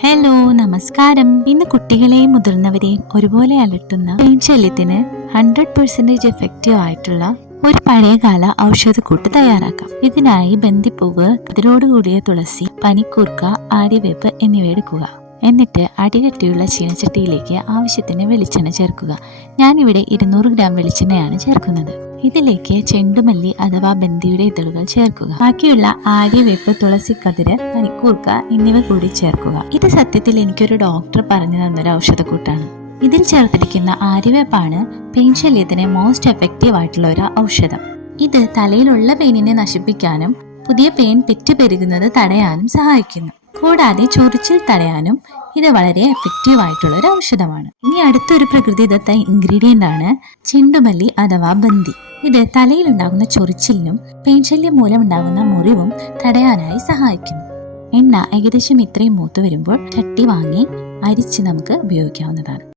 Hello, നമസ്കാരം. ഇന്ന് കുട്ടികളെയും മുതിർന്നവരെയും ഒരുപോലെ അലട്ടുന്ന പെയിൻ ശല്യത്തിന് 100% എഫക്റ്റീവ് ആയിട്ടുള്ള ഒരു പഴയകാല ഔഷധക്കൂട്ട് തയ്യാറാക്കാം. ഇതിനായി ബന്ദിപ്പൂവ്, കതിരോടുകൂടിയ തുളസി, പനിക്കൂർക്ക, ആര്യവേപ്പ് എന്നിവ എടുക്കുക. എന്നിട്ട് അടികട്ടിയുള്ള ചീനച്ചട്ടിയിലേക്ക് ആവശ്യത്തിന് വെളിച്ചെണ്ണ ചേർക്കുക. ഞാനിവിടെ 200 ഗ്രാം വെളിച്ചെണ്ണയാണ് ചേർക്കുന്നത്. ഇതിലേക്ക് ചെണ്ടുമല്ലി അഥവാ ബന്ദിയുടെ ഇതളുകൾ ചേർക്കുക. ബാക്കിയുള്ള ആര്യവേപ്പ്, തുളസിക്കതിര്, പനിക്കൂർക്ക എന്നിവ കൂടി ചേർക്കുക. ഇത് സത്യത്തിൽ എനിക്കൊരു ഡോക്ടർ പറഞ്ഞു തന്നൊരു ഔഷധക്കൂട്ടാണ്. ഇതിൽ ചേർത്തിരിക്കുന്ന ആര്യവേപ്പാണ് പെയിൻ ശല്യത്തിന് മോസ്റ്റ് എഫക്റ്റീവ് ആയിട്ടുള്ള ഒരു ഔഷധം. ഇത് തലയിലുള്ള പെയിനിനെ നശിപ്പിക്കാനും പുതിയ പെയിൻ പെറ്റുപെരുകുന്നത് തടയാനും സഹായിക്കുന്നു. കൂടാതെ ചൊറിച്ചിൽ തടയാനും ഇത് വളരെ എഫക്റ്റീവ് ആയിട്ടുള്ള ഒരു ഔഷധമാണ്. ഇനി അടുത്തൊരു പ്രകൃതിദത്ത ഇൻഗ്രീഡിയന്റ് ആണ് ചെണ്ടുമല്ലി അഥവാ ബന്ദി. ഇത് തലയിലുണ്ടാകുന്ന ചൊറിച്ചിലിനും പെയിൻ ശല്യം മൂലം ഉണ്ടാകുന്ന മുറിവും തടയാനായി സഹായിക്കുന്നു. എണ്ണ ഏകദേശം ഇത്രയും മൂത്ത് വരുമ്പോൾ ചട്ടി വാങ്ങി അരിച്ച് നമുക്ക് ഉപയോഗിക്കാവുന്നതാണ്.